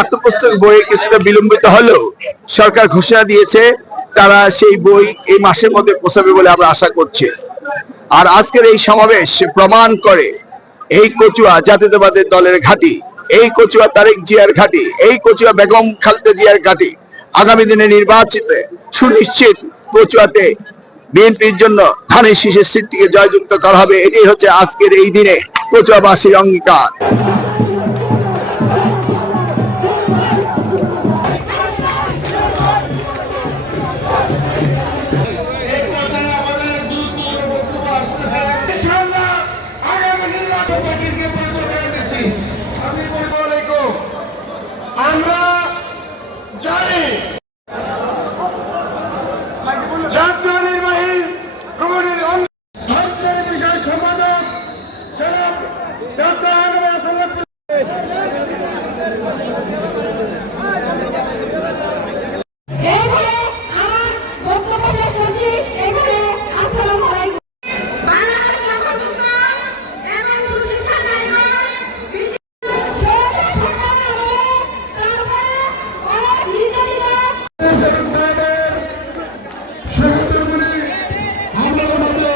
পাঠ্যপুস্তক বইয়ের কিছুটা বিলম্বিত হলেও সরকার ঘোষণা দিয়েছে, তারা সেই বই এই মাসের মধ্যে পৌঁছাবে বলে আমরা আশা করছি। আর আজকের এই সমাবেশ প্রমাণ করে এই কচুয়া জাতীয়তাবাদের দলের ঘাঁটি, এই কচুয়া তারেক জিয়ার ঘাঁটি, এই কচুয়া বেগম খালেদা জিয়ার ঘাঁটি আগামী দিনে নির্বাচিত সুনিশ্চিত কচুয়াতে বিএনপির জন্য ধানের শীষের সিটটিকে জয়যুক্ত করা হবে। এটাই হচ্ছে আজকের এই দিনে কচুয়াবাসীর অঙ্গীকার। আমরা আমাদের